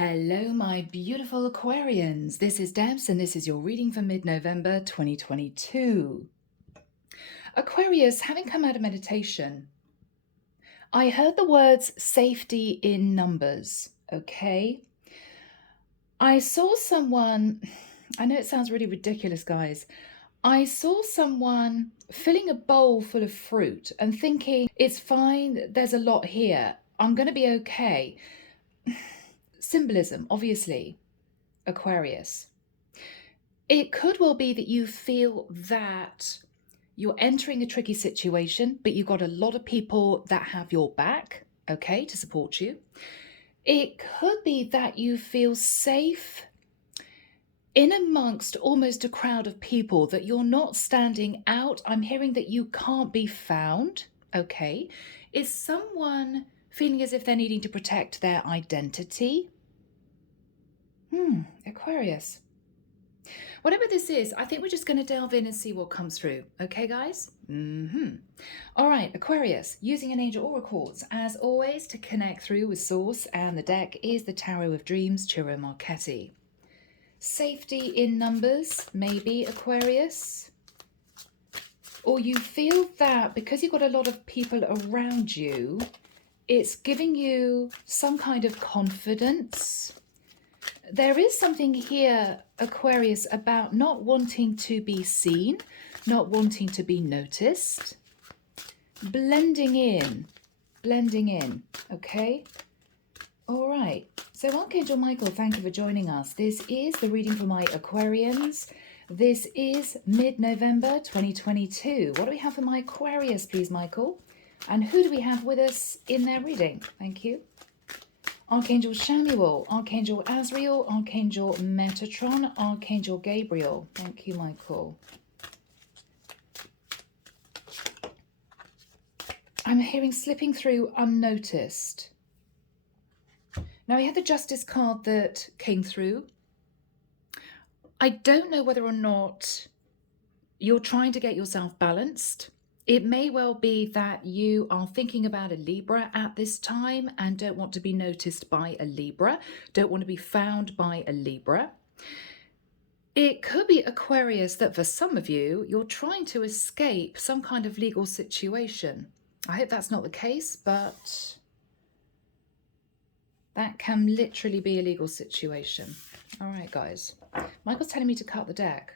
Hello, my beautiful Aquarians. This is Debs, and this is your reading for mid-November 2022. Aquarius, having come out of meditation, I heard the words safety in numbers, okay? I saw someone, I know it sounds really ridiculous, guys. I saw someone filling a bowl full of fruit and thinking, it's fine, there's a lot here, I'm going to be okay. Symbolism, obviously, Aquarius. It could well be that you feel that you're entering a tricky situation, but you've got a lot of people that have your back, okay, to support you. It could be that you feel safe in amongst almost a crowd of people, that you're not standing out. I'm hearing that you can't be found, okay? Is someone feeling as if they're needing to protect their identity? Aquarius. Whatever this is, I think we're just going to delve in and see what comes through. Okay, guys? All right, Aquarius, using an angel oracles, as always, to connect through with Source, and the deck is the Tarot of Dreams, Ciro Marchetti. Safety in numbers, maybe, Aquarius. Or you feel that because you've got a lot of people around you, it's giving you some kind of confidence. There is something here, Aquarius, about not wanting to be seen, not wanting to be noticed. Blending in, okay? All right, so Archangel Michael, thank you for joining us. This is the reading for my Aquarians. This is mid-November 2022. What do we have for my Aquarius, please, Michael? And who do we have with us in their reading? Thank you. Archangel Samuel, Archangel Azrael, Archangel Metatron, Archangel Gabriel. Thank you, Michael. I'm hearing slipping through unnoticed. Now, we had the Justice card that came through. I don't know whether or not you're trying to get yourself balanced. It may well be that you are thinking about a Libra at this time and don't want to be noticed by a Libra, don't want to be found by a Libra. It could be, Aquarius, that for some of you, you're trying to escape some kind of legal situation. I hope that's not the case, but that can literally be a legal situation. All right, guys. Michael's telling me to cut the deck.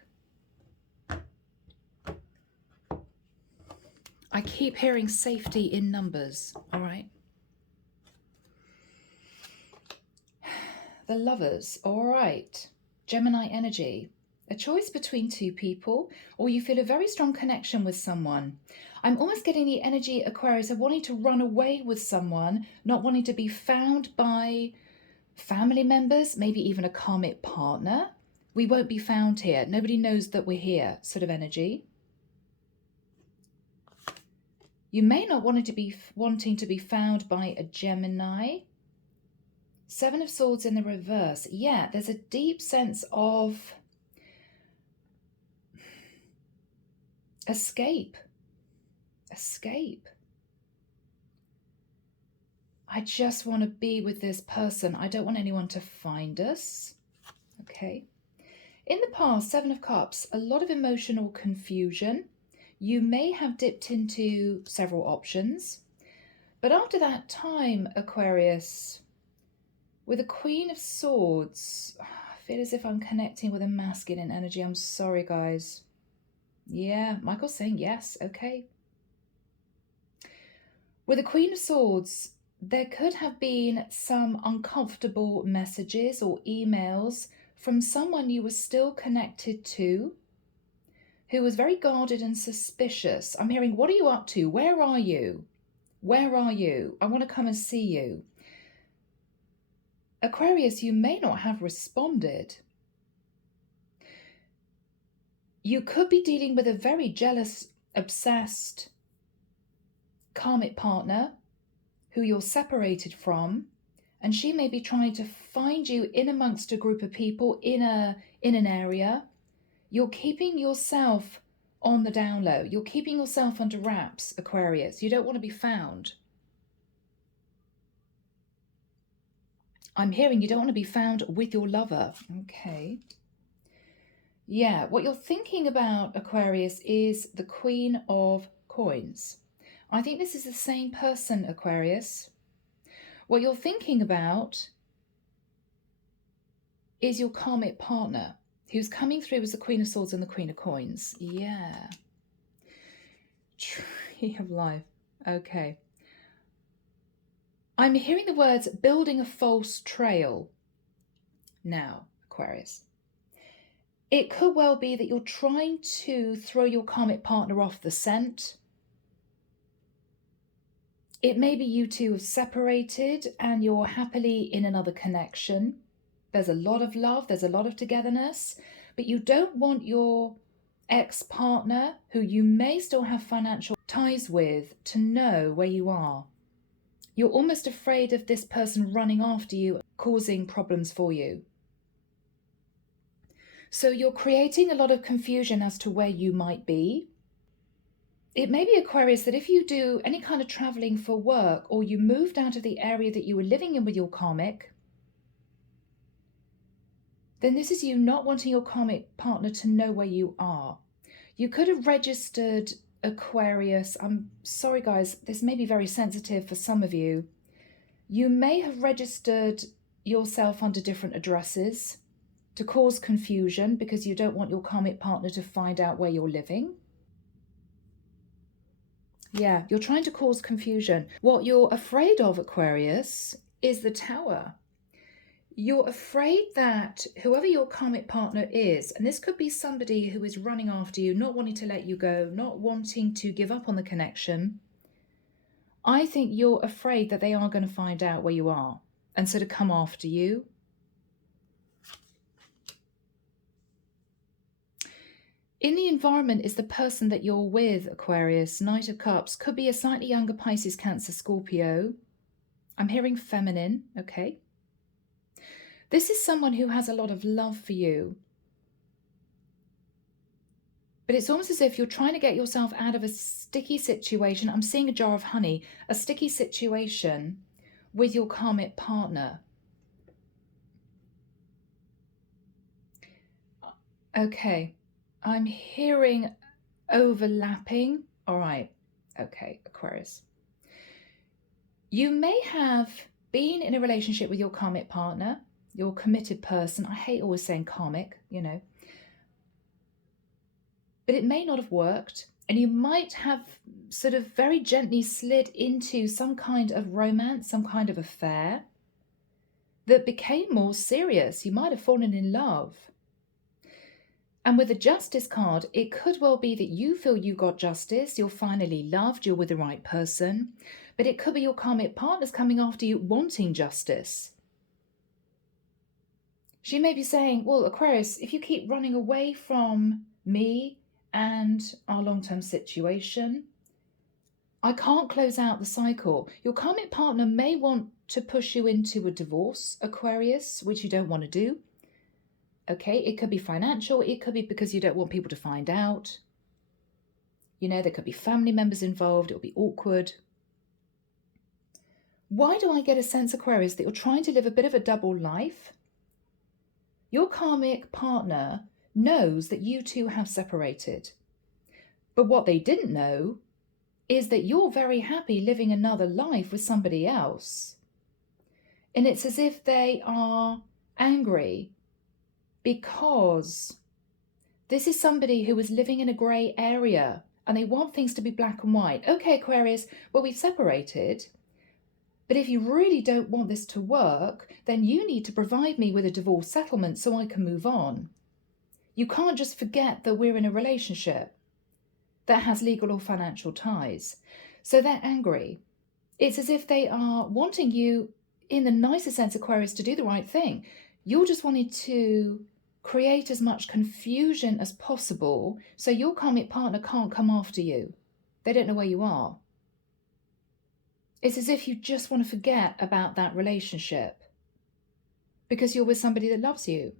I keep hearing safety in numbers, all right? The Lovers, all right. Gemini energy. A choice between two people, or you feel a very strong connection with someone. I'm almost getting the energy, Aquarius, of wanting to run away with someone, not wanting to be found by family members, maybe even a karmic partner. We won't be found here. Nobody knows that we're here, sort of energy. You may not want to be wanting to be found by a Gemini. Seven of Swords in the reverse. Yeah, there's a deep sense of escape. I just want to be with this person. I don't want anyone to find us. Okay. In the past, Seven of Cups, a lot of emotional confusion. You may have dipped into several options, but after that time, Aquarius, with the Queen of Swords, I feel as if I'm connecting with a masculine energy. I'm sorry, guys. Yeah, Michael's saying yes, okay. With the Queen of Swords, there could have been some uncomfortable messages or emails from someone you were still connected to, who was very guarded and suspicious. I'm hearing, what are you up to? Where are you? Where are you? I want to come and see you. Aquarius, you may not have responded. You could be dealing with a very jealous, obsessed karmic partner who you're separated from, and she may be trying to find you in amongst a group of people in an area. You're keeping yourself on the down low. You're keeping yourself under wraps, Aquarius. You don't want to be found. I'm hearing you don't want to be found with your lover. Okay. Yeah, what you're thinking about, Aquarius, is the Queen of Coins. I think this is the same person, Aquarius. What you're thinking about is your karmic partner, who's coming through as the Queen of Swords and the Queen of Coins. Yeah. Tree of Life. Okay. I'm hearing the words building a false trail. Now, Aquarius, it could well be that you're trying to throw your karmic partner off the scent. It may be you two have separated and you're happily in another connection. There's a lot of love, there's a lot of togetherness, but you don't want your ex-partner, who you may still have financial ties with, to know where you are. You're almost afraid of this person running after you, causing problems for you. So you're creating a lot of confusion as to where you might be. It may be, Aquarius, that if you do any kind of traveling for work, or you moved out of the area that you were living in with your karmic, then this is you not wanting your karmic partner to know where you are. You could have registered, Aquarius. I'm sorry, guys, this may be very sensitive for some of you. You may have registered yourself under different addresses to cause confusion because you don't want your karmic partner to find out where you're living. Yeah, you're trying to cause confusion. What you're afraid of, Aquarius, is the Tower. You're afraid that whoever your karmic partner is, and this could be somebody who is running after you, not wanting to let you go, not wanting to give up on the connection, I think you're afraid that they are going to find out where you are and so to come after you. In the environment is the person that you're with, Aquarius. Knight of Cups. Could be a slightly younger Pisces, Cancer, Scorpio. I'm hearing feminine. Okay. This is someone who has a lot of love for you. But it's almost as if you're trying to get yourself out of a sticky situation. I'm seeing a jar of honey. A sticky situation with your karmic partner. Okay. I'm hearing overlapping. All right. Okay, Aquarius. You may have been in a relationship with your karmic partner, your committed person. I hate always saying karmic, you know. But it may not have worked, and you might have sort of very gently slid into some kind of romance, some kind of affair that became more serious. You might have fallen in love. And with the Justice card, it could well be that you feel you got justice, you're finally loved, you're with the right person, but it could be your karmic partner's coming after you wanting justice. She may be saying, well, Aquarius, if you keep running away from me and our long-term situation, I can't close out the cycle. Your karmic partner may want to push you into a divorce, Aquarius, which you don't want to do. Okay, it could be financial. It could be because you don't want people to find out. You know, there could be family members involved. It'll be awkward. Why do I get a sense, Aquarius, that you're trying to live a bit of a double life? Your karmic partner knows that you two have separated. But what they didn't know is that you're very happy living another life with somebody else. And it's as if they are angry because this is somebody who is living in a grey area and they want things to be black and white. Okay, Aquarius, well, we've separated, but if you really don't want this to work, then you need to provide me with a divorce settlement so I can move on. You can't just forget that we're in a relationship that has legal or financial ties. So they're angry. It's as if they are wanting you, in the nicest sense, Aquarius, to do the right thing. You're just wanting to create as much confusion as possible so your karmic partner can't come after you. They don't know where you are. It's as if you just want to forget about that relationship because you're with somebody that loves you.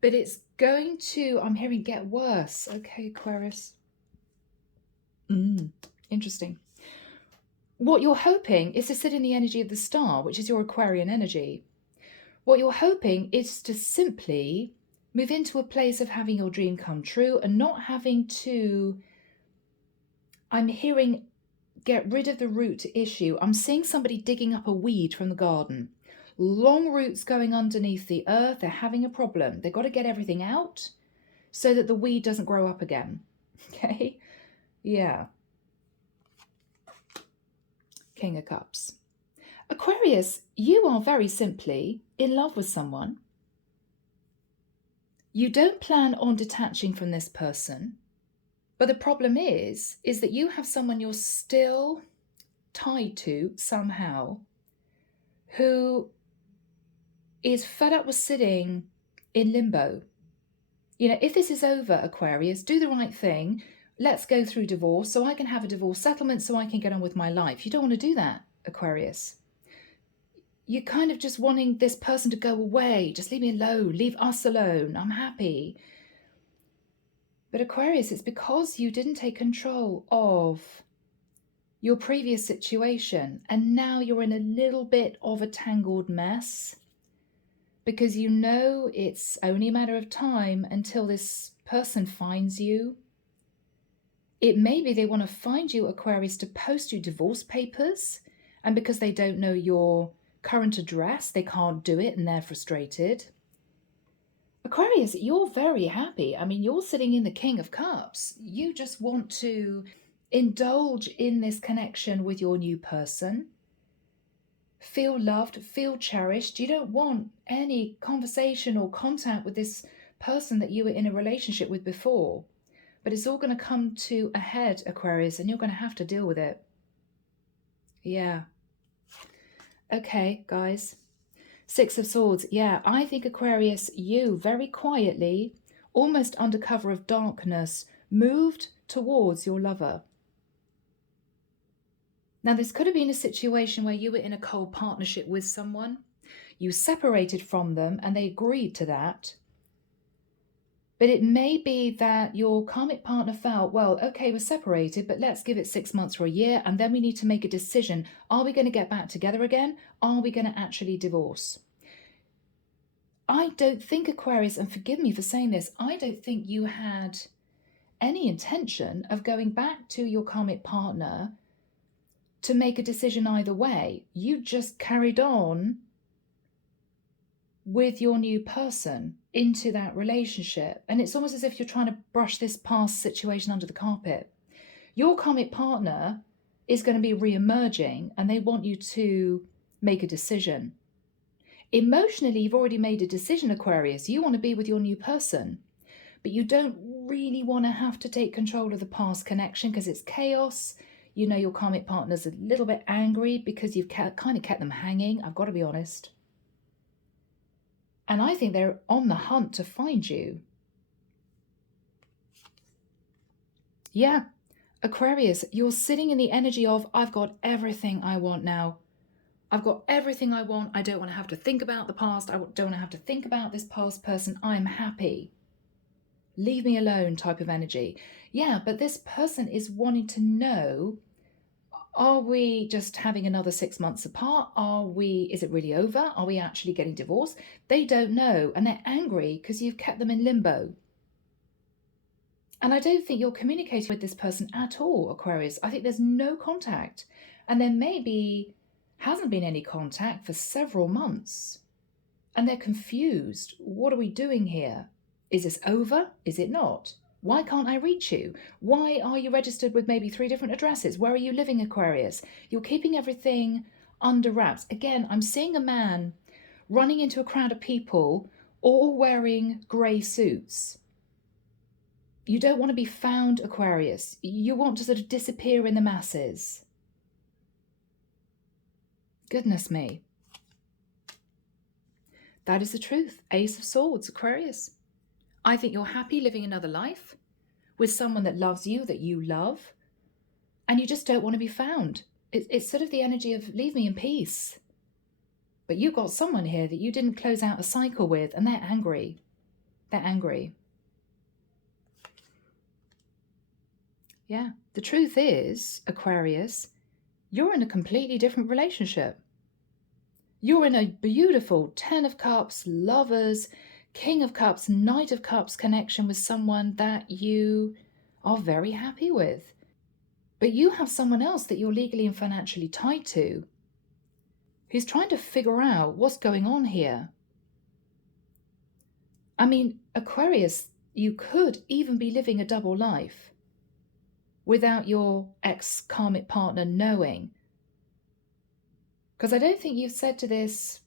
But it's going to, I'm hearing, get worse. Okay, Aquarius. Interesting. What you're hoping is to sit in the energy of the star, which is your Aquarian energy. What you're hoping is to simply move into a place of having your dream come true and not having to, I'm hearing, get rid of the root issue. I'm seeing somebody digging up a weed from the garden. Long roots going underneath the earth. They're having a problem. They've got to get everything out so that the weed doesn't grow up again. Okay? Yeah. King of Cups. Aquarius, you are very simply in love with someone. You don't plan on detaching from this person. But the problem is that you have someone you're still tied to somehow who is fed up with sitting in limbo. You know, if this is over, Aquarius, do the right thing. Let's go through divorce so I can have a divorce settlement so I can get on with my life. You don't want to do that, Aquarius. You're kind of just wanting this person to go away. Just leave me alone. Leave us alone. I'm happy. But Aquarius, it's because you didn't take control of your previous situation and now you're in a little bit of a tangled mess because you know it's only a matter of time until this person finds you. It may be they want to find you, Aquarius, to post you divorce papers, and because they don't know your current address, they can't do it and they're frustrated. Aquarius, you're very happy. I mean, you're sitting in the King of Cups. You just want to indulge in this connection with your new person. Feel loved, feel cherished. You don't want any conversation or contact with this person that you were in a relationship with before. But it's all going to come to a head, Aquarius, and you're going to have to deal with it. Yeah. Okay, guys. Six of Swords. Yeah, I think, Aquarius, you very quietly, almost under cover of darkness, moved towards your lover. Now, this could have been a situation where you were in a cold partnership with someone. You separated from them and they agreed to that. But it may be that your karmic partner felt, well, okay, we're separated, but let's give it 6 months or a year, and then we need to make a decision. Are we going to get back together again? Are we going to actually divorce? I don't think, Aquarius, and forgive me for saying this, I don't think you had any intention of going back to your karmic partner to make a decision either way. You just carried on with your new person into that relationship. And it's almost as if you're trying to brush this past situation under the carpet. Your karmic partner is going to be re-emerging and they want you to make a decision. Emotionally, you've already made a decision, Aquarius. You want to be with your new person, but you don't really want to have to take control of the past connection because it's chaos. You know, your karmic partner's a little bit angry because you've kind of kept them hanging. I've got to be honest. And I think they're on the hunt to find you. Yeah, Aquarius, you're sitting in the energy of, I've got everything I want now. I've got everything I want. I don't want to have to think about the past. I don't want to have to think about this past person. I'm happy. Leave me alone type of energy. Yeah, but this person is wanting to know, are we just having another 6 months apart? Is it really over? Are we actually getting divorced? They don't know, and they're angry because you've kept them in limbo. And I don't think you're communicating with this person at all, Aquarius. I think there's no contact. And there hasn't been any contact for several months. And they're confused. What are we doing here? Is this over? Is it not? Why can't I reach you? Why are you registered with maybe 3 different addresses? Where are you living, Aquarius? You're keeping everything under wraps. Again, I'm seeing a man running into a crowd of people all wearing grey suits. You don't want to be found, Aquarius. You want to sort of disappear in the masses. Goodness me. That is the truth. Ace of Swords, Aquarius. I think you're happy living another life with someone that loves you, that you love, and you just don't want to be found. It's sort of the energy of leave me in peace. But you've got someone here that you didn't close out a cycle with, and they're angry. They're angry. Yeah, the truth is, Aquarius, you're in a completely different relationship. You're in a beautiful 10 of Cups, Lovers, King of Cups, Knight of Cups connection with someone that you are very happy with. But you have someone else that you're legally and financially tied to who's trying to figure out what's going on here. I mean, Aquarius, you could even be living a double life without your ex-karmic partner knowing. Because I don't think you've said to this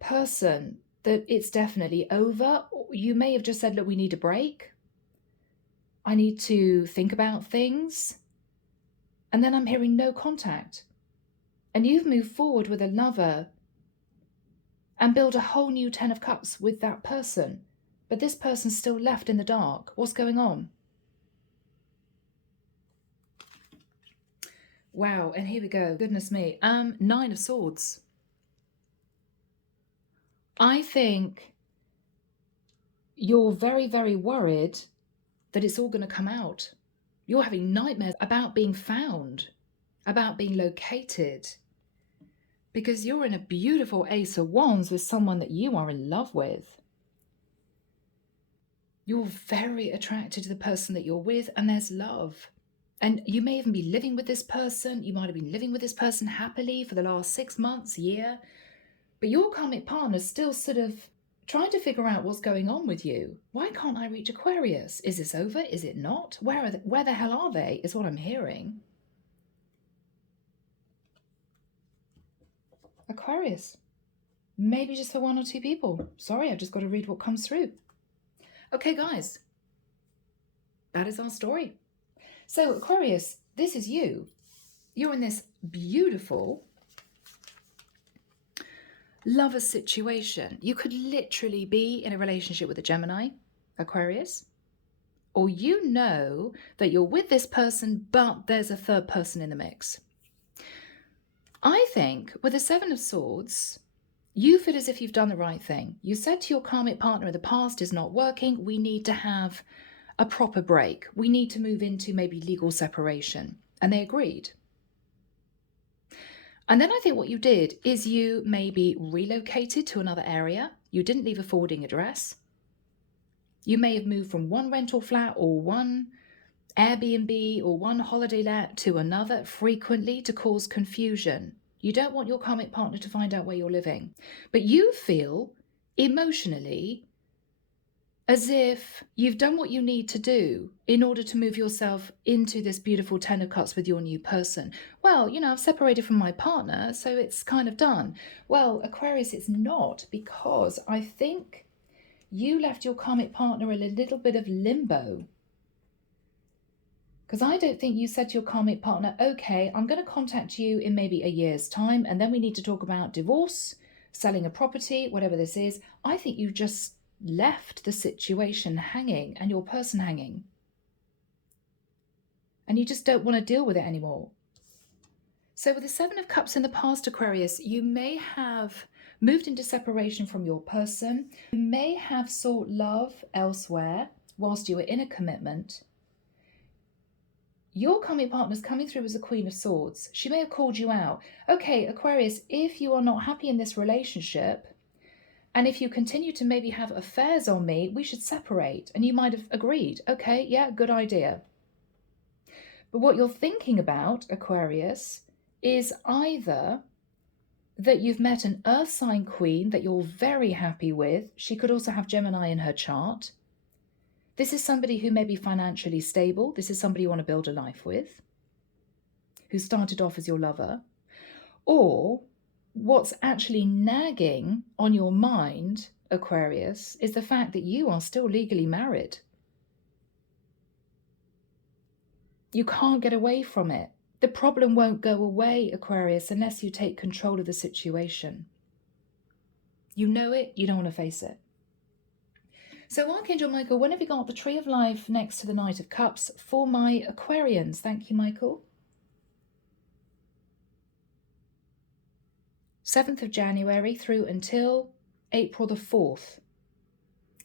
person that it's definitely over. You may have just said, look, we need a break. I need to think about things. And then I'm hearing no contact. And you've moved forward with a lover and build a whole new 10 of Cups with that person. But this person's still left in the dark. What's going on? Wow, and here we go. Goodness me. 9 of Swords. I think you're very, very worried that it's all going to come out. You're having nightmares about being found, about being located, because you're in a beautiful Ace of Wands with someone that you are in love with. You're very attracted to the person that you're with, and there's love. And you may even be living with this person. You might have been living with this person happily for the last 6 months, year. But your karmic partner's still sort of trying to figure out what's going on with you. Why can't I reach Aquarius? Is this over? Is it not? Where the hell are they? Is what I'm hearing. Aquarius. Maybe just for 1 or 2 people. Sorry, I've just got to read what comes through. Okay, guys. That is our story. So, Aquarius, this is you. You're in this beautiful lover situation. You could literally be in a relationship with a Gemini, Aquarius, or you know that you're with this person, but there's a third person in the mix. I think with the 7 of Swords, you feel as if you've done the right thing. You said to your karmic partner in the past, is not working. We need to have a proper break. We need to move into maybe legal separation. And they agreed. And then I think what you did is you maybe relocated to another area. You didn't leave a forwarding address. You may have moved from one rental flat or one Airbnb or one holiday let to another frequently to cause confusion. You don't want your karmic partner to find out where you're living. But you feel emotionally as if you've done what you need to do in order to move yourself into this beautiful 10 of Cups with your new person. Well, you know, I've separated from my partner, so it's kind of done. Well, Aquarius, it's not, because I think you left your karmic partner in a little bit of limbo. Because I don't think you said to your karmic partner, okay, I'm going to contact you in maybe a year's time, and then we need to talk about divorce, selling a property, whatever this is. I think you just left the situation hanging and your person hanging. And you just don't want to deal with it anymore. So with the 7 of Cups in the past, Aquarius, you may have moved into separation from your person. You may have sought love elsewhere whilst you were in a commitment. Your karmic partner's coming through as a Queen of Swords. She may have called you out. Okay, Aquarius, if you are not happy in this relationship, and if you continue to maybe have affairs on me, we should separate. And you might have agreed. Okay, yeah, good idea. But what you're thinking about, Aquarius, is either that you've met an earth sign queen that you're very happy with. She could also have Gemini in her chart. This is somebody who may be financially stable. This is somebody you want to build a life with, who started off as your lover. Or what's actually nagging on your mind, Aquarius, is the fact that you are still legally married. You can't get away from it. The problem won't go away, Aquarius, unless you take control of the situation. You know it, you don't want to face it. So Archangel Michael, when have you got the Tree of Life next to the Knight of Cups for my Aquarians? Thank you, Michael. 7th of January through until April the 4th.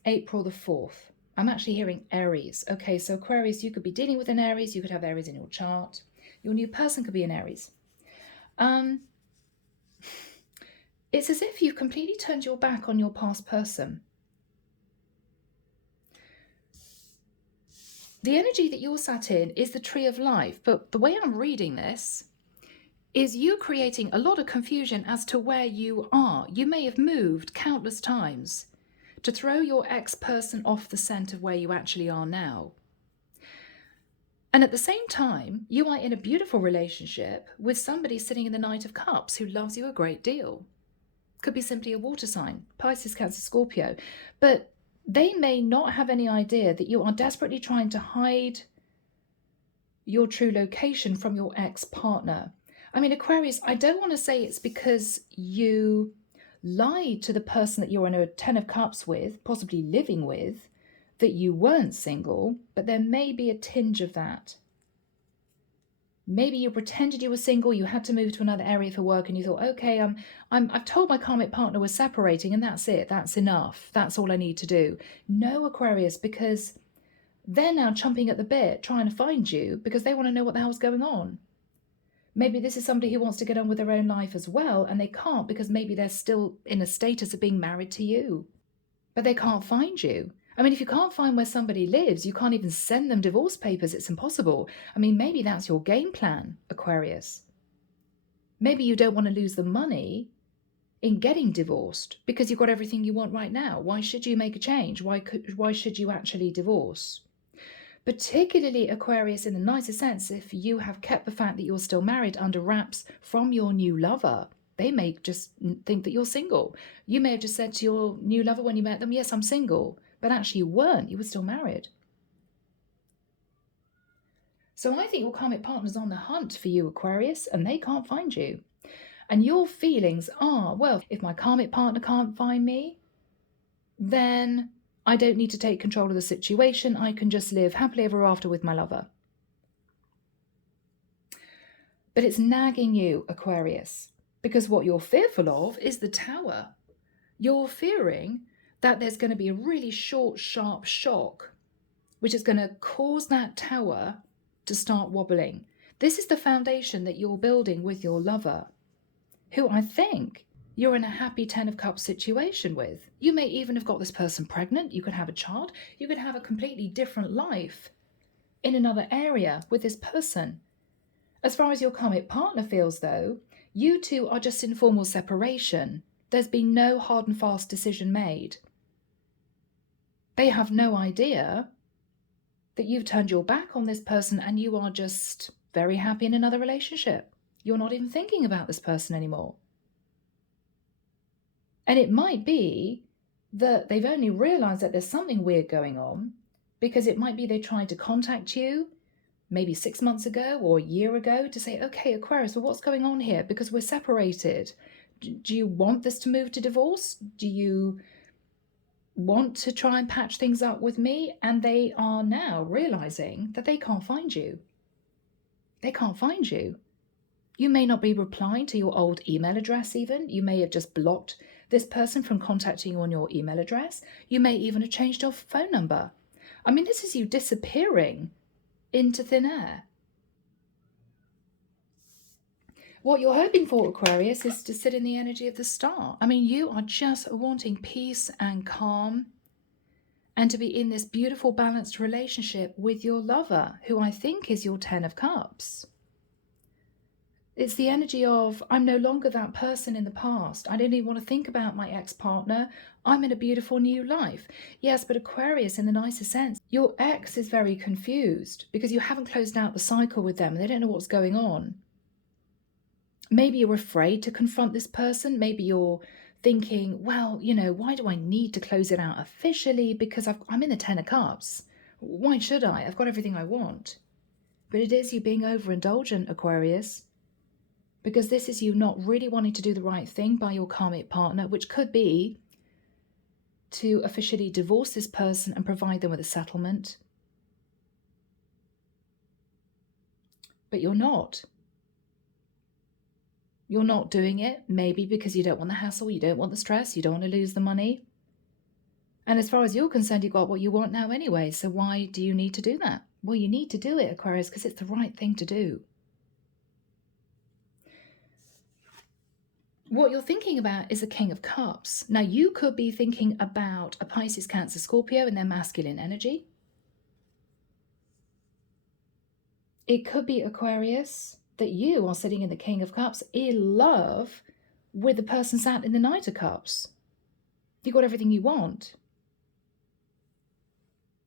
April the 4th. I'm actually hearing Aries. Okay, so Aquarius, you could be dealing with an Aries. You could have Aries in your chart. Your new person could be in Aries. It's as if you've completely turned your back on your past person. The energy that you're sat in is the tree of life, but the way I'm reading this is you creating a lot of confusion as to where you are. You may have moved countless times to throw your ex-person off the scent of where you actually are now. And at the same time, you are in a beautiful relationship with somebody sitting in the Knight of Cups who loves you a great deal. Could be simply a water sign, Pisces, Cancer, Scorpio. But they may not have any idea that you are desperately trying to hide your true location from your ex-partner. I mean, Aquarius, I don't want to say it's because you lied to the person that you're in a 10 of Cups with, possibly living with, that you weren't single, but there may be a tinge of that. Maybe you pretended you were single, you had to move to another area for work, and you thought, okay, I've told my karmic partner we're separating, and that's it, that's enough, that's all I need to do. No, Aquarius, because they're now chomping at the bit trying to find you because they want to know what the hell's going on. Maybe this is somebody who wants to get on with their own life as well, and they can't because maybe they're still in a status of being married to you, but they can't find you. I mean, if you can't find where somebody lives, you can't even send them divorce papers. It's impossible. I mean, maybe that's your game plan, Aquarius. Maybe you don't want to lose the money in getting divorced because you've got everything you want right now. Why should you make a change? Why should you actually divorce? Particularly, Aquarius, in the nicest sense, if you have kept the fact that you're still married under wraps from your new lover. They may just think that you're single. You may have just said to your new lover when you met them, yes, I'm single. But actually you weren't, you were still married. So I think your karmic partner's on the hunt for you, Aquarius, and they can't find you. And your feelings are, well, if my karmic partner can't find me, then I don't need to take control of the situation. I can just live happily ever after with my lover. But it's nagging you, Aquarius, because what you're fearful of is the Tower. You're fearing that there's going to be a really short, sharp shock, which is going to cause that Tower to start wobbling. This is the foundation that you're building with your lover, who I think you're in a happy 10 of Cups situation with. You may even have got this person pregnant. You could have a child. You could have a completely different life in another area with this person. As far as your karmic partner feels, though, you two are just in formal separation. There's been no hard and fast decision made. They have no idea that you've turned your back on this person and you are just very happy in another relationship. You're not even thinking about this person anymore. And it might be that they've only realized that there's something weird going on because it might be they tried to contact you maybe 6 months ago or a year ago to say, okay, Aquarius, well, what's going on here? Because we're separated. Do you want this to move to divorce? Do you want to try and patch things up with me? And they are now realizing that they can't find you. They can't find you. You may not be replying to your old email address even. You may have just blocked this person from contacting you on your email address. You may even have changed your phone number. I mean, this is you disappearing into thin air. What you're hoping for, Aquarius, is to sit in the energy of the star. I mean, you are just wanting peace and calm and to be in this beautiful, balanced relationship with your lover, who I think is your 10 of Cups. It's the energy of, I'm no longer that person in the past. I don't even want to think about my ex-partner. I'm in a beautiful new life. Yes, but Aquarius, in the nicest sense, your ex is very confused because you haven't closed out the cycle with them and they don't know what's going on. Maybe you're afraid to confront this person. Maybe you're thinking, well, you know, why do I need to close it out officially? Because I'm in the 10 of Cups. Why should I? I've got everything I want. But it is you being overindulgent, Aquarius. Because this is you not really wanting to do the right thing by your karmic partner, which could be to officially divorce this person and provide them with a settlement. But you're not. You're not doing it, maybe because you don't want the hassle, you don't want the stress, you don't want to lose the money. And as far as you're concerned, you've got what you want now anyway, so why do you need to do that? Well, you need to do it, Aquarius, because it's the right thing to do. What you're thinking about is a King of Cups. Now, you could be thinking about a Pisces, Cancer, Scorpio and their masculine energy. It could be Aquarius, that you are sitting in the King of Cups in love with the person sat in the Knight of Cups. You got everything you want.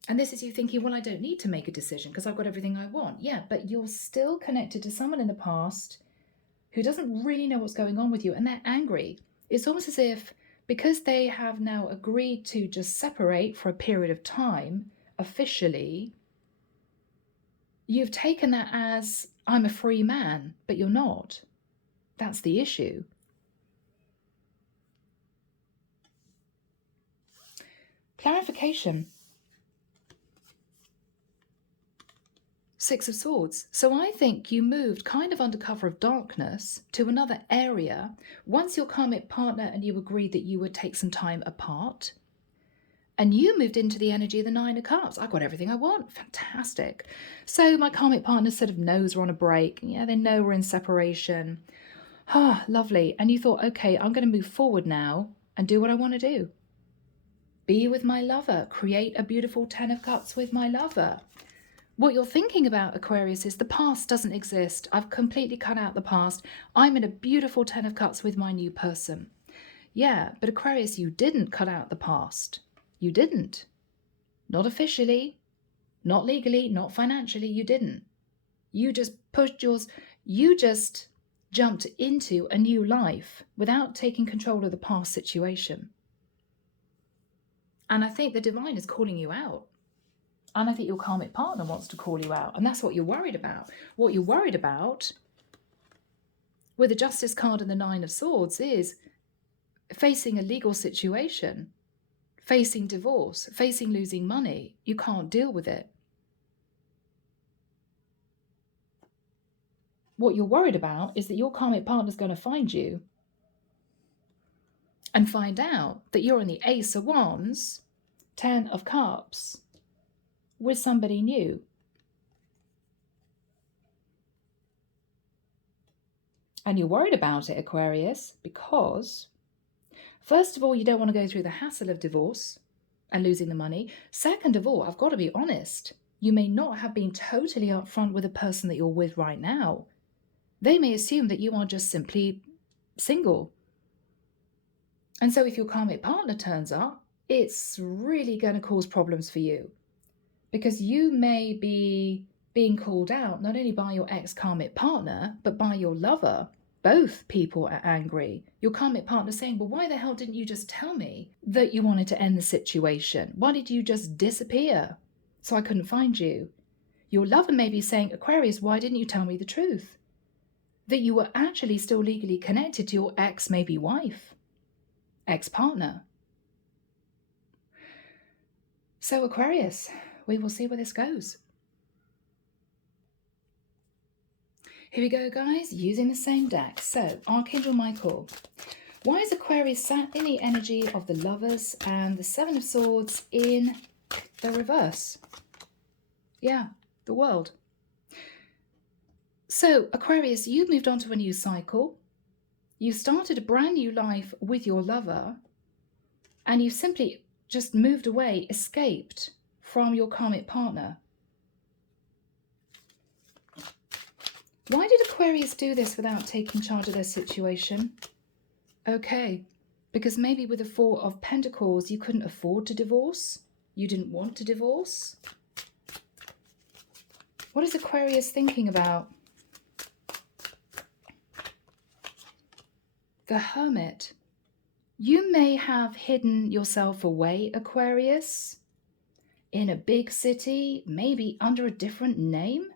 And this is you thinking, well, I don't need to make a decision because I've got everything I want. Yeah, but you're still connected to someone in the past who doesn't really know what's going on with you, and they're angry. It's almost as if, because they have now agreed to just separate for a period of time, officially, you've taken that as, I'm a free man, but you're not. That's the issue. Clarification. Six of Swords. So I think you moved kind of under cover of darkness to another area once your karmic partner and you agreed that you would take some time apart. And you moved into the energy of the Nine of Cups. I got everything I want. Fantastic. So my karmic partner sort of knows we're on a break. Yeah, they know we're in separation. Ah, lovely. And you thought, okay, I'm going to move forward now and do what I want to do. Be with my lover. Create a beautiful 10 of Cups with my lover. What you're thinking about, Aquarius, is the past doesn't exist. I've completely cut out the past. I'm in a beautiful 10 of Cups with my new person. Yeah, but Aquarius, you didn't cut out the past. You didn't. Not officially, not legally, not financially, you didn't. You just pushed yours, you just jumped into a new life without taking control of the past situation. And I think the divine is calling you out. And I think your karmic partner wants to call you out. And that's what you're worried about. What you're worried about with the Justice card and the Nine of Swords is facing a legal situation, facing divorce, facing losing money. You can't deal with it. What you're worried about is that your karmic partner is going to find you and find out that you're in the Ace of Wands, 10 of Cups, with somebody new. And you're worried about it, Aquarius, because first of all, you don't want to go through the hassle of divorce and losing the money. Second of all, I've got to be honest, you may not have been totally upfront with the person that you're with right now. They may assume that you are just simply single. And so if your karmic partner turns up, it's really going to cause problems for you, because you may be being called out not only by your ex-karmic partner, but by your lover. Both people are angry. Your karmic partner saying, well, why the hell didn't you just tell me that you wanted to end the situation? Why did you just disappear so I couldn't find you? Your lover may be saying, Aquarius, why didn't you tell me the truth? That you were actually still legally connected to your ex, maybe wife, ex-partner. So Aquarius, we will see where this goes. Here we go, guys, using the same deck. So, Archangel Michael. Why is Aquarius sat in the energy of the Lovers and the Seven of Swords in the reverse? Yeah, the World. So, Aquarius, you've moved on to a new cycle. You started a brand new life with your lover, and you've simply just moved away, escaped from your karmic partner. Why did Aquarius do this without taking charge of their situation? Okay, because maybe with the Four of Pentacles, you couldn't afford to divorce. You didn't want to divorce. What is Aquarius thinking about? The Hermit. You may have hidden yourself away, Aquarius, in a big city, maybe under a different name,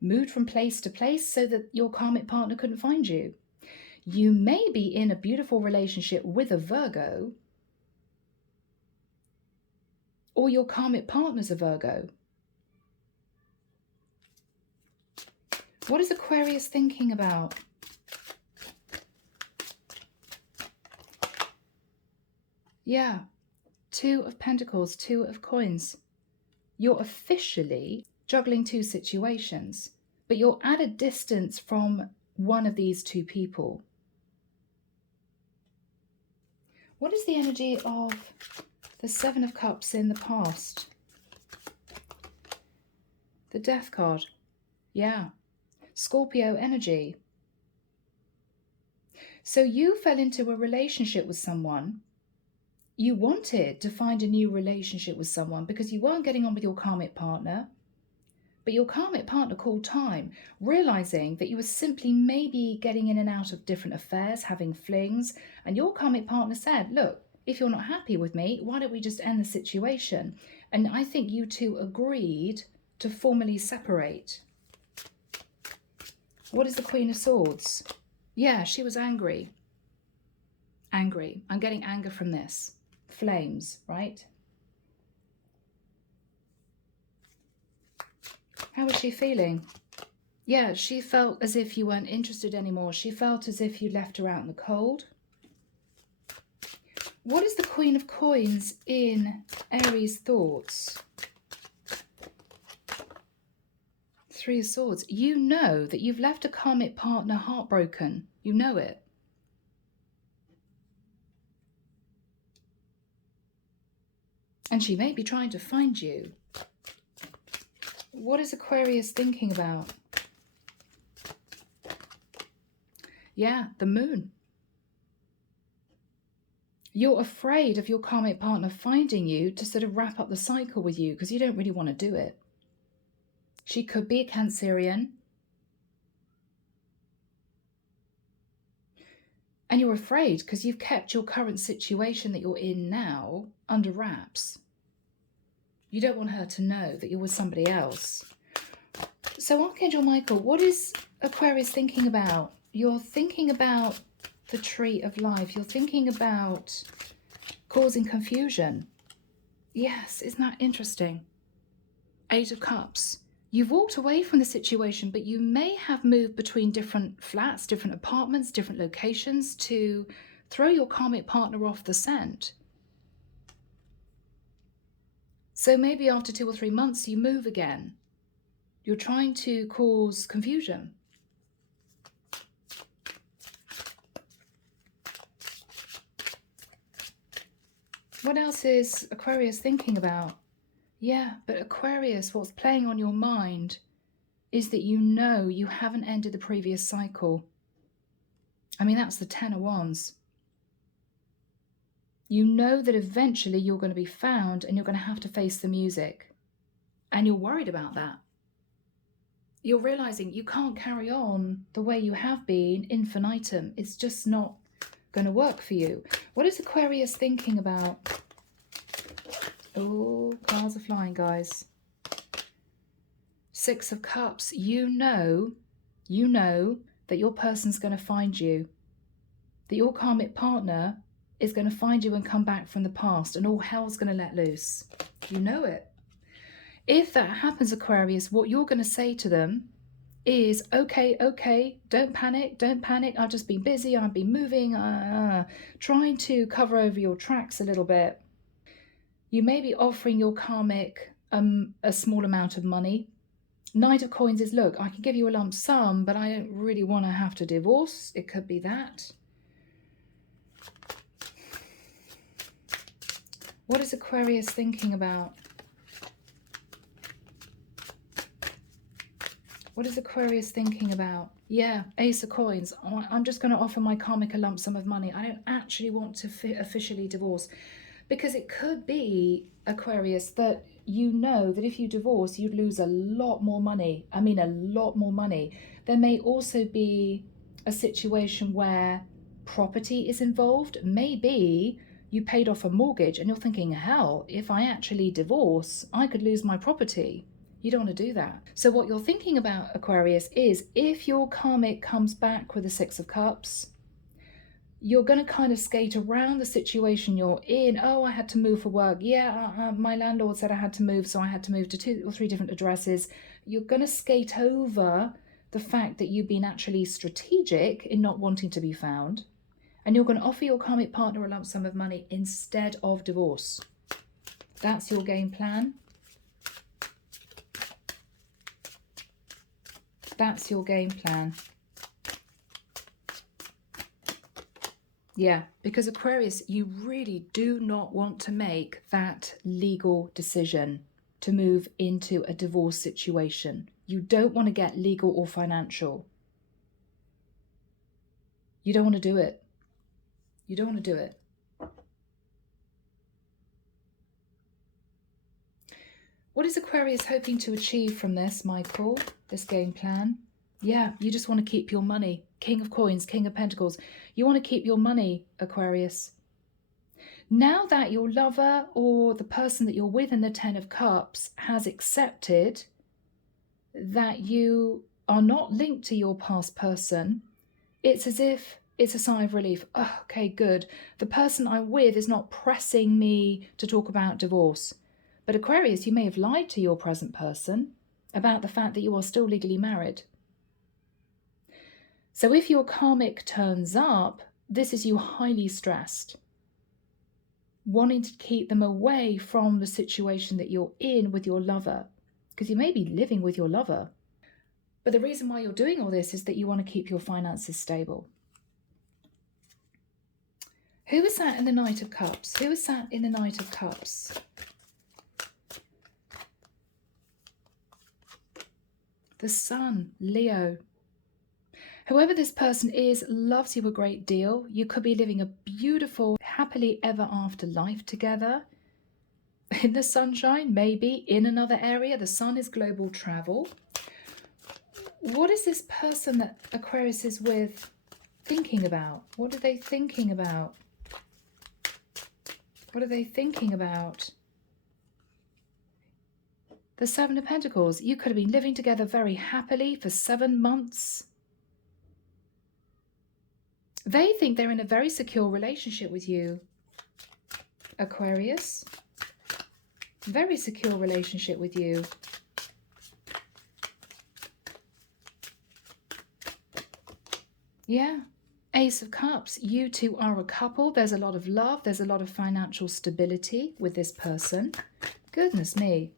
moved from place to place so that your karmic partner couldn't find you. You may be in a beautiful relationship with a Virgo, or your karmic partner's a Virgo. What is Aquarius thinking about? Yeah, Two of Pentacles, Two of Coins. You're officially juggling two situations, but you're at a distance from one of these two people. What is the energy of the Seven of Cups in the past? The Death card. Yeah. Scorpio energy. So you fell into a relationship with someone. You wanted to find a new relationship with someone because you weren't getting on with your karmic partner. But your karmic partner called time, realizing that you were simply maybe getting in and out of different affairs, having flings. And your karmic partner said, look, if you're not happy with me, why don't we just end the situation? And I think you two agreed to formally separate. What is the Queen of Swords? Yeah, she was angry. Angry. I'm getting anger from this. Flames, right? How was she feeling? Yeah, she felt as if you weren't interested anymore. She felt as if you left her out in the cold. What is the Queen of Coins in Aries' thoughts? Three of Swords. You know that you've left a karmic partner heartbroken. You know it. And she may be trying to find you. What is Aquarius thinking about? Yeah, the Moon. You're afraid of your karmic partner finding you to sort of wrap up the cycle with you because you don't really want to do it. She could be a Cancerian. And you're afraid because you've kept your current situation that you're in now under wraps. You don't want her to know that you're with somebody else. So Archangel Michael, what is Aquarius thinking about? You're thinking about the tree of life. You're thinking about causing confusion. Yes, isn't that interesting? Eight of Cups. You've walked away from the situation, but you may have moved between different flats, different apartments, different locations to throw your karmic partner off the scent. So maybe after 2 or 3 months, you move again. You're trying to cause confusion. What else is Aquarius thinking about? Yeah, but Aquarius, what's playing on your mind is that you know you haven't ended the previous cycle. I mean, that's the Ten of Wands. You know that eventually you're going to be found and you're going to have to face the music. And you're worried about that. You're realizing you can't carry on the way you have been infinitum. It's just not going to work for you. What is Aquarius thinking about? Oh, cards are flying, guys. Six of Cups. You know that your person's going to find you. That your karmic partner is going to find you and come back from the past and all hell's going to let loose. You know it. If that happens, Aquarius, what you're going to say to them is, okay, don't panic. I've just been busy. I've been moving, trying to cover over your tracks a little bit. You may be offering your karmic a small amount of money. Knight of Coins is, look, I can give you a lump sum, but I don't really want to have to divorce. It could be that. What is Aquarius thinking about? What is Aquarius thinking about? Yeah, Ace of Coins. I'm just going to offer my karmic a lump sum of money. I don't actually want to officially divorce. Because it could be, Aquarius, that you know that if you divorce, you'd lose a lot more money. I mean, a lot more money. There may also be a situation where property is involved. Maybe you paid off a mortgage and you're thinking, hell, if I actually divorce, I could lose my property. You don't want to do that. So what you're thinking about, Aquarius, is if your karmic comes back with the Six of Cups, you're going to kind of skate around the situation you're in. Oh, I had to move for work. Yeah, my landlord said I had to move, so I had to move to 2 or 3 different addresses. You're going to skate over the fact that you've been actually strategic in not wanting to be found. And you're going to offer your karmic partner a lump sum of money instead of divorce. That's your game plan. That's your game plan. Yeah, because Aquarius, you really do not want to make that legal decision to move into a divorce situation. You don't want to get legal or financial. You don't want to do it. You don't want to do it. What is Aquarius hoping to achieve from this, Michael, this game plan? Yeah, you just want to keep your money. King of Coins, King of Pentacles. You want to keep your money, Aquarius. Now that your lover or the person that you're with in the Ten of Cups has accepted that you are not linked to your past person, it's as if it's a sigh of relief. Oh, okay, good. The person I'm with is not pressing me to talk about divorce. But Aquarius, you may have lied to your present person about the fact that you are still legally married. So if your karmic turns up, this is you highly stressed, wanting to keep them away from the situation that you're in with your lover, because you may be living with your lover. But the reason why you're doing all this is that you want to keep your finances stable. Who is sat in the Knight of Cups? Who is sat in the Knight of Cups? The Sun, Leo. Whoever this person is loves you a great deal. You could be living a beautiful, happily ever after life together. In the sunshine, maybe in another area. The sun is global travel. What is this person that Aquarius is with thinking about? What are they thinking about? What are they thinking about? The Seven of Pentacles. You could have been living together very happily for 7 months. They think they're in a very secure relationship with you, Aquarius. Very secure relationship with you. Yeah. Ace of Cups. You two are a couple. There's a lot of love. There's a lot of financial stability with this person. Goodness me.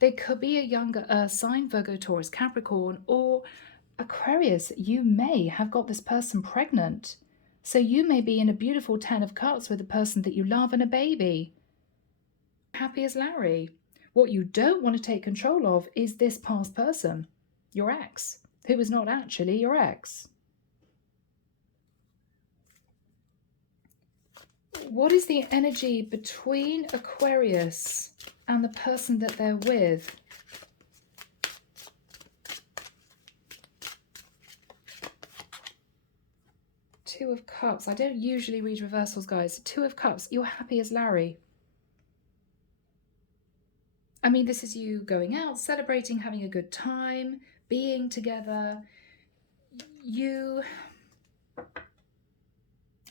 They could be a younger Earth sign, Virgo, Taurus, Capricorn, or Aquarius. You may have got this person pregnant. So you may be in a beautiful Ten of Cups with a person that you love and a baby. Happy as Larry. What you don't want to take control of is this past person, your ex, who is not actually your ex. What is the energy between Aquarius and the person that they're with? Two of Cups. I don't usually read reversals, guys. Two of Cups. You're happy as Larry. I mean, this is you going out, celebrating, having a good time, being together. You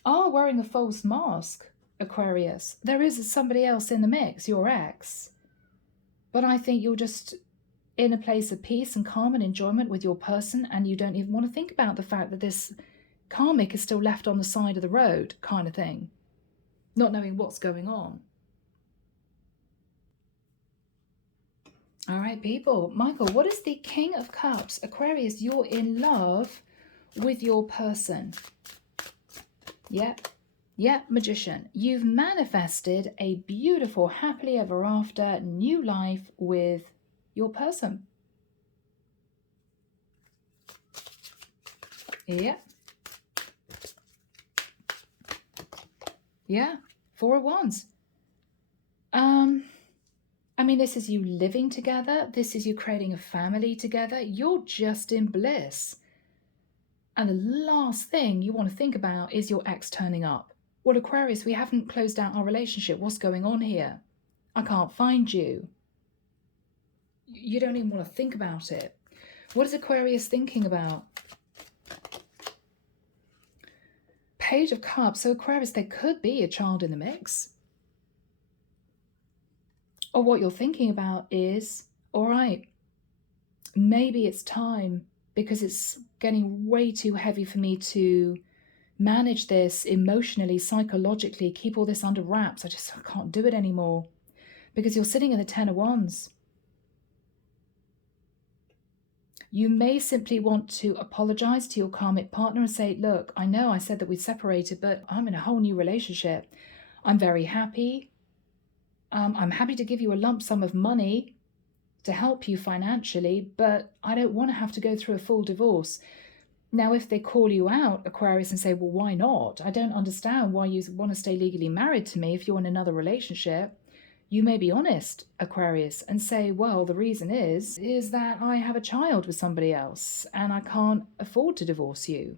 are wearing a false mask, Aquarius. There is somebody else in the mix, your ex. But I think you're just in a place of peace and calm and enjoyment with your person, and you don't even want to think about the fact that this karmic is still left on the side of the road, kind of thing. Not knowing what's going on. All right, people. Michael, what is the King of Cups? Aquarius, you're in love with your person. Yep. Yeah, Magician. You've manifested a beautiful, happily ever after new life with your person. Yeah. Yeah. Four of Wands. I mean, this is you living together. This is you creating a family together. You're just in bliss. And the last thing you want to think about is your ex turning up. Well, Aquarius, we haven't closed out our relationship. What's going on here? I can't find you. You don't even want to think about it. What is Aquarius thinking about? Page of Cups. So Aquarius, there could be a child in the mix. Or what you're thinking about is, all right, maybe it's time, because it's getting way too heavy for me to manage this emotionally, psychologically, keep all this under wraps. I can't do it anymore. Because you're sitting in the Ten of Wands. You may simply want to apologize to your karmic partner and say, look, I know I said that we'd separated, but I'm in a whole new relationship. I'm very happy. I'm happy to give you a lump sum of money to help you financially, but I don't want to have to go through a full divorce. Now, if they call you out, Aquarius, and say, well, why not? I don't understand why you want to stay legally married to me if you're in another relationship. You may be honest, Aquarius, and say, well, the reason is that I have a child with somebody else and I can't afford to divorce you.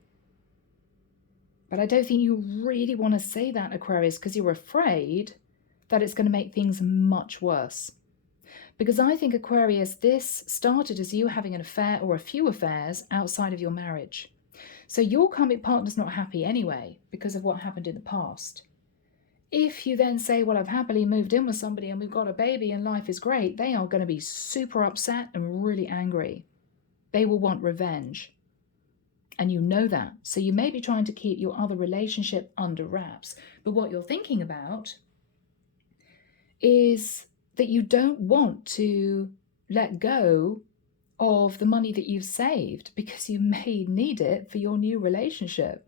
But I don't think you really want to say that, Aquarius, because you're afraid that it's going to make things much worse. Because I think, Aquarius, this started as you having an affair or a few affairs outside of your marriage. So your karmic partner's not happy anyway because of what happened in the past. If you then say, well, I've happily moved in with somebody and we've got a baby and life is great, they are going to be super upset and really angry. They will want revenge. And you know that. So you may be trying to keep your other relationship under wraps. But what you're thinking about is that you don't want to let go of the money that you've saved because you may need it for your new relationship.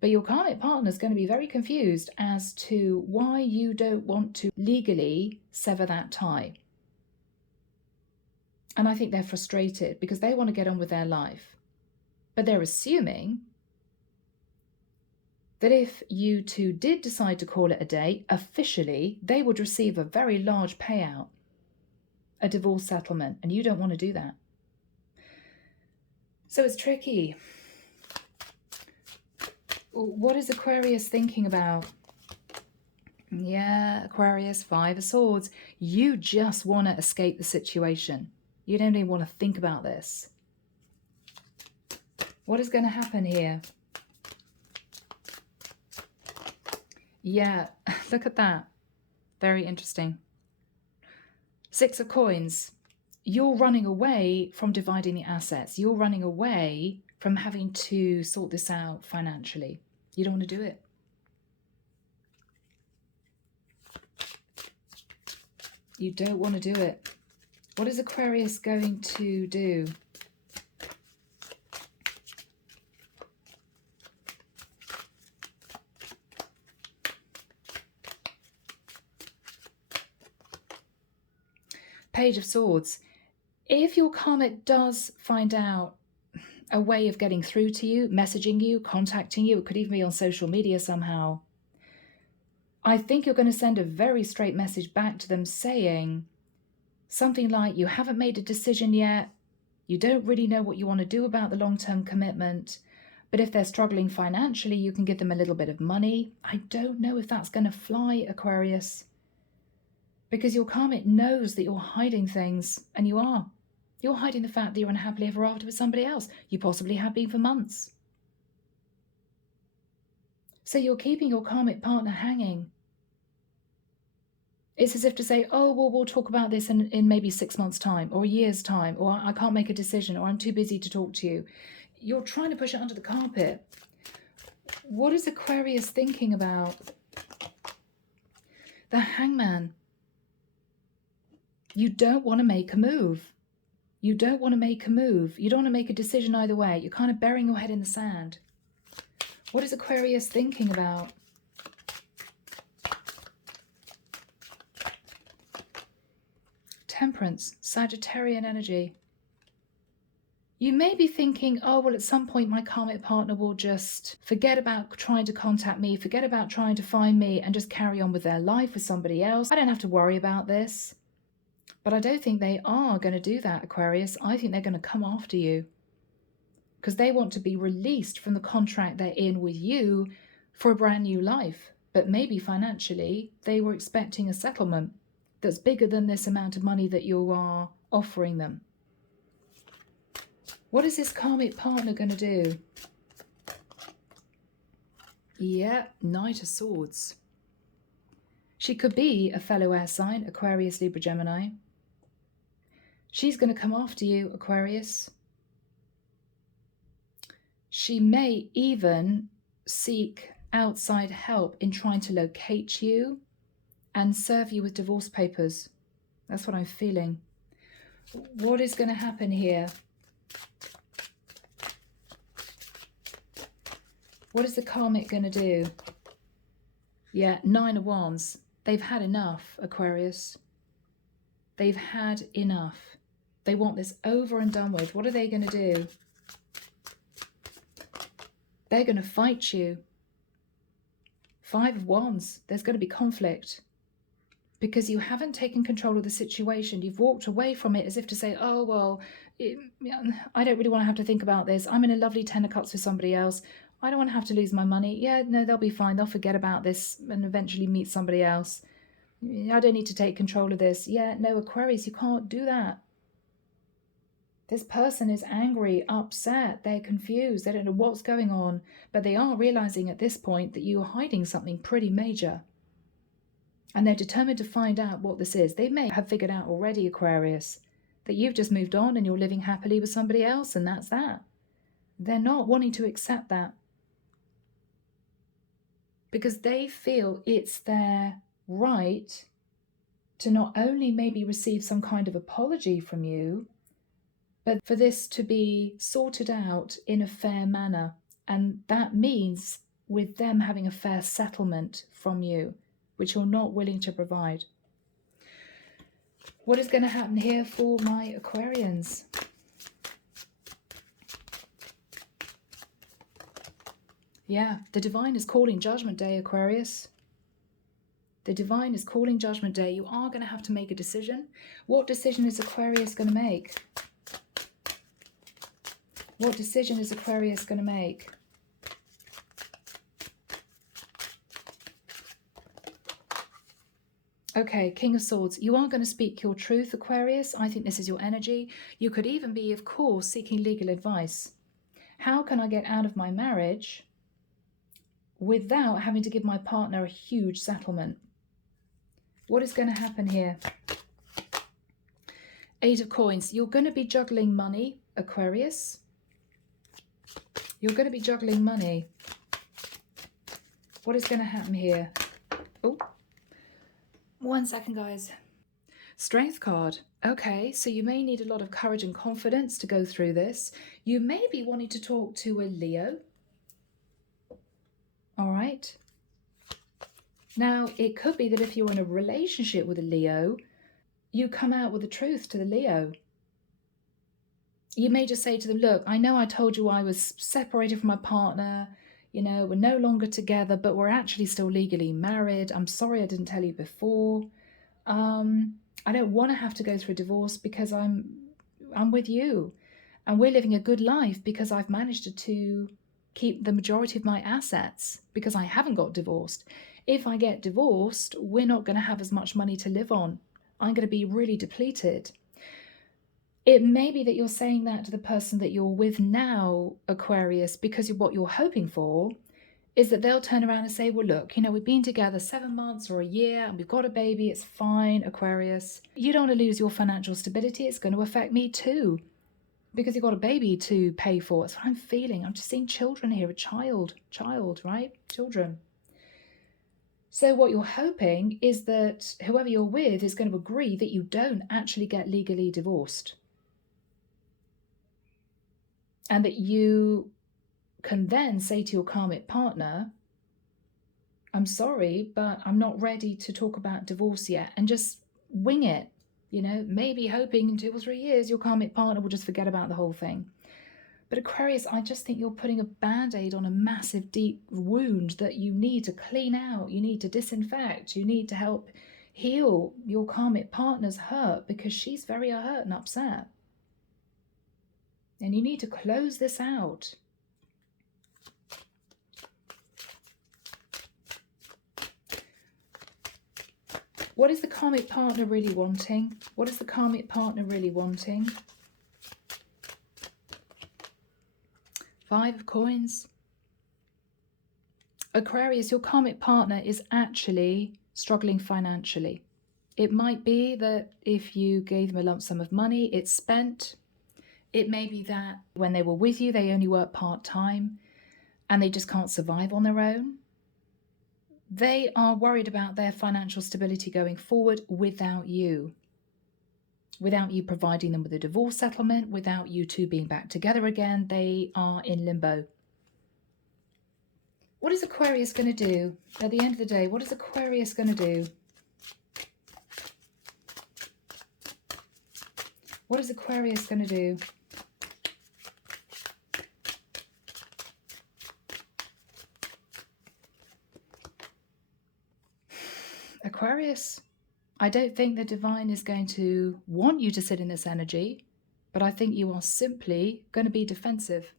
But your karmic partner is going to be very confused as to why you don't want to legally sever that tie. And I think they're frustrated because they want to get on with their life. But they're assuming that if you two did decide to call it a day, officially, they would receive a very large payout, a divorce settlement, and you don't want to do that. So it's tricky. What is Aquarius thinking about? Yeah, Aquarius, 5 of Swords. You just want to escape the situation. You don't even want to think about this. What is going to happen here? Yeah, look at that. Very interesting. 6 of Coins. You're running away from dividing the assets. You're running away from having to sort this out financially. You don't want to do it. You don't want to do it. What is Aquarius going to do? Page of Swords. If your karmic does find out a way of getting through to you, messaging you, contacting you, it could even be on social media somehow, I think you're going to send a very straight message back to them saying something like, you haven't made a decision yet, you don't really know what you want to do about the long-term commitment, but if they're struggling financially, you can give them a little bit of money. I don't know if that's going to fly, Aquarius, because your karmic knows that you're hiding things, and you are. You're hiding the fact that you're unhappily ever after with somebody else. You possibly have been for months. So you're keeping your karmic partner hanging. It's as if to say, oh, well, we'll talk about this in maybe 6 months' time or a year's time, or I can't make a decision, or I'm too busy to talk to you. You're trying to push it under the carpet. What is Aquarius thinking about? The Hangman. You don't want to make a move. You don't want to make a move. You don't want to make a decision either way. You're kind of burying your head in the sand. What is Aquarius thinking about? Temperance, Sagittarian energy. You may be thinking, oh, well, at some point my karmic partner will just forget about trying to contact me, forget about trying to find me, and just carry on with their life with somebody else. I don't have to worry about this. But I don't think they are going to do that, Aquarius. I think they're going to come after you because they want to be released from the contract they're in with you for a brand new life. But maybe financially, they were expecting a settlement that's bigger than this amount of money that you are offering them. What is this karmic partner going to do? Yeah, Knight of Swords. She could be a fellow air sign, Aquarius, Libra, Gemini. She's going to come after you, Aquarius. She may even seek outside help in trying to locate you and serve you with divorce papers. That's what I'm feeling. What is going to happen here? What is the karmic going to do? Yeah, 9 of Wands. They've had enough, Aquarius. They've had enough. They want this over and done with. What are they going to do? They're going to fight you. 5 of Wands. There's going to be conflict. Because you haven't taken control of the situation. You've walked away from it as if to say, oh, well, I don't really want to have to think about this. I'm in a lovely 10 of Cups with somebody else. I don't want to have to lose my money. Yeah, no, they'll be fine. They'll forget about this and eventually meet somebody else. I don't need to take control of this. Yeah, no, Aquarius, you can't do that. This person is angry, upset. They're confused. They don't know what's going on. But they are realizing at this point that you are hiding something pretty major. And they're determined to find out what this is. They may have figured out already, Aquarius, that you've just moved on and you're living happily with somebody else, and that's that. They're not wanting to accept that. Because they feel it's their right to not only maybe receive some kind of apology from you, but for this to be sorted out in a fair manner. And that means with them having a fair settlement from you, which you're not willing to provide. What is going to happen here for my Aquarians? Yeah, the divine is calling Judgment Day, Aquarius. The divine is calling Judgment Day. You are going to have to make a decision. What decision is Aquarius going to make? What decision is Aquarius going to make? Okay, King of Swords, you are going to speak your truth, Aquarius. I think this is your energy. You could even be, of course, seeking legal advice. How can I get out of my marriage without having to give my partner a huge settlement? What is going to happen here? 8 of Coins. You're going to be juggling money, Aquarius. You're going to be juggling money. What is going to happen here? Oh, 1 second, guys. Strength card. Okay, so you may need a lot of courage and confidence to go through this. You may be wanting to talk to a Leo. All right. Now, it could be that if you're in a relationship with a Leo, you come out with the truth to the Leo. You may just say to them, look, I know I told you I was separated from my partner. You know, we're no longer together, but we're actually still legally married. I'm sorry I didn't tell you before. I don't want to have to go through a divorce because I'm with you. And we're living a good life because I've managed to keep the majority of my assets because I haven't got divorced. If I get divorced, we're not going to have as much money to live on. I'm going to be really depleted. It may be that you're saying that to the person that you're with now, Aquarius, because what you're hoping for is that they'll turn around and say, well, look, you know, we've been together 7 months or a year and we've got a baby. It's fine, Aquarius. You don't want to lose your financial stability. It's going to affect me too because you've got a baby to pay for. That's what I'm feeling. I'm just seeing children here, a child, right? Children. So what you're hoping is that whoever you're with is going to agree that you don't actually get legally divorced. And that you can then say to your karmic partner, I'm sorry, but I'm not ready to talk about divorce yet. And just wing it, you know, maybe hoping in 2 or 3 years your karmic partner will just forget about the whole thing. But Aquarius, I just think you're putting a band-aid on a massive, deep wound that you need to clean out. You need to disinfect. You need to help heal your karmic partner's hurt because she's very hurt and upset. And you need to close this out. What is the karmic partner really wanting? What is the karmic partner really wanting? 5 of Coins. Aquarius, your karmic partner is actually struggling financially. It might be that if you gave them a lump sum of money, it's spent. It may be that when they were with you, they only work part-time and they just can't survive on their own. They are worried about their financial stability going forward without you. Without you providing them with a divorce settlement, without you two being back together again, they are in limbo. What is Aquarius going to do at the end of the day? What is Aquarius going to do? What is Aquarius going to do? Aquarius, I don't think the divine is going to want you to sit in this energy, but I think you are simply going to be defensive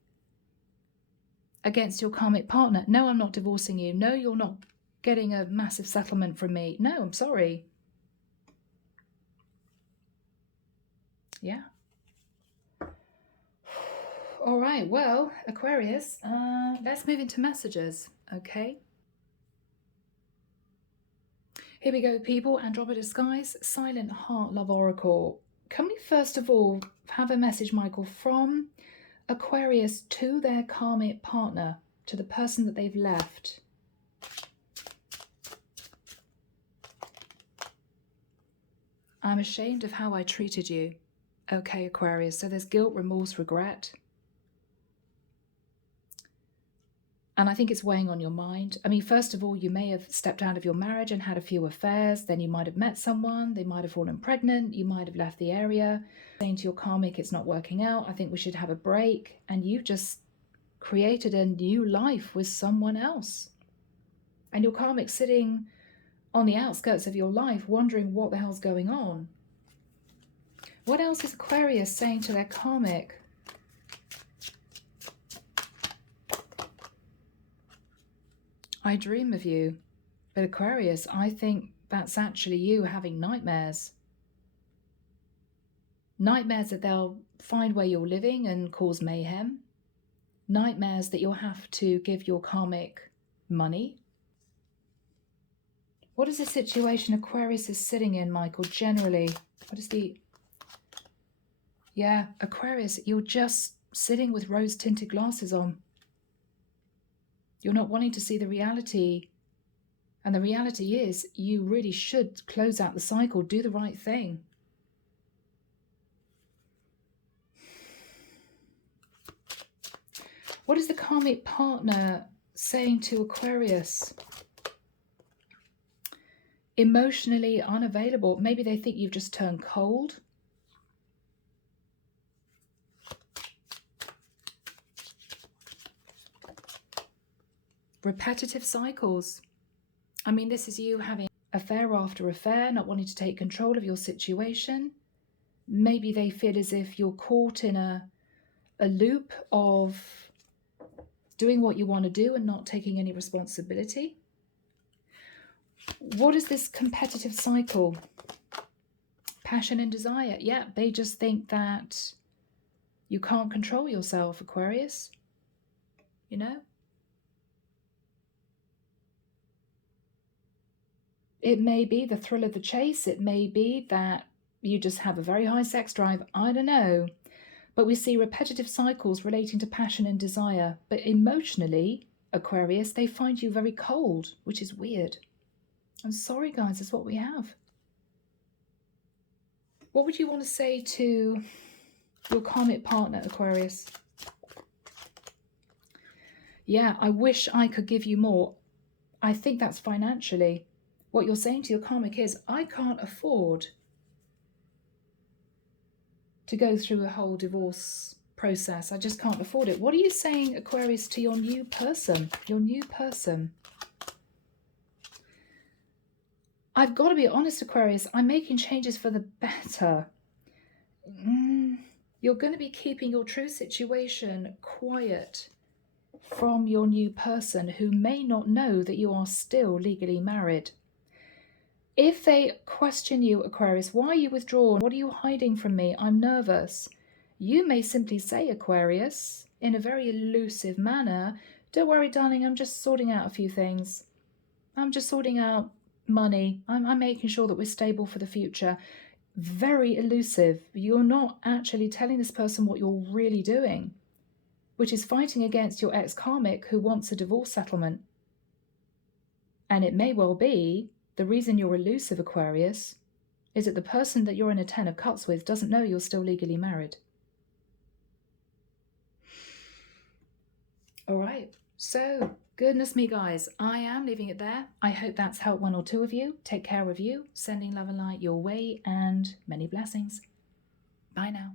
against your karmic partner. No, I'm not divorcing you. No, you're not getting a massive settlement from me. No, I'm sorry. Yeah. All right, well, Aquarius, let's move into messages, okay? Here we go, people. Andromeda Skies, Silent Heart Love Oracle. Can we first of all have a message, Michael, from Aquarius to their karmic partner, to the person that they've left? I'm ashamed of how I treated you. Okay, Aquarius, so there's guilt, remorse, regret. And I think it's weighing on your mind. I mean, first of all, you may have stepped out of your marriage and had a few affairs. Then you might have met someone. They might have fallen pregnant. You might have left the area. Saying to your karmic, it's not working out. I think we should have a break. And you've just created a new life with someone else. And your karmic sitting on the outskirts of your life, wondering what the hell's going on. What else is Aquarius saying to their karmic? I dream of you. But Aquarius, I think that's actually you having nightmares. Nightmares that they'll find where you're living and cause mayhem. Nightmares that you'll have to give your karmic money. What is the situation Aquarius is sitting in, Michael, generally? What is the... Yeah, Aquarius, you're just sitting with rose-tinted glasses on. You're not wanting to see the reality. And the reality is you really should close out the cycle, do the right thing. What is the karmic partner saying to Aquarius? Emotionally unavailable. Maybe they think you've just turned cold. Repetitive cycles. I mean, this is you having affair after affair, not wanting to take control of your situation. Maybe they feel as if you're caught in a loop of doing what you want to do and not taking any responsibility. What is this competitive cycle? Passion and desire. Yeah, they just think that you can't control yourself, Aquarius. You know? It may be the thrill of the chase. It may be that you just have a very high sex drive. I don't know. But we see repetitive cycles relating to passion and desire. But emotionally, Aquarius, they find you very cold, which is weird. I'm sorry, guys, that's what we have. What would you want to say to your karmic partner, Aquarius? Yeah, I wish I could give you more. I think that's financially. What you're saying to your karmic is, I can't afford to go through a whole divorce process. I just can't afford it. What are you saying, Aquarius, to your new person? Your new person. I've got to be honest, Aquarius, I'm making changes for the better. You're going to be keeping your true situation quiet from your new person who may not know that you are still legally married. If they question you, Aquarius, why are you withdrawn? What are you hiding from me? I'm nervous. You may simply say, Aquarius, in a very elusive manner, don't worry, darling, I'm just sorting out a few things. I'm just sorting out money. I'm making sure that we're stable for the future. Very elusive. You're not actually telling this person what you're really doing, which is fighting against your ex-karmic who wants a divorce settlement. And it may well be the reason you're elusive, Aquarius, Is it the person that you're in a 10 of Cups with doesn't know you're still legally married? All right. So, goodness me, guys, I am leaving it there. I hope that's helped one or two of you. Take care of you, sending love and light your way, and many blessings. Bye now.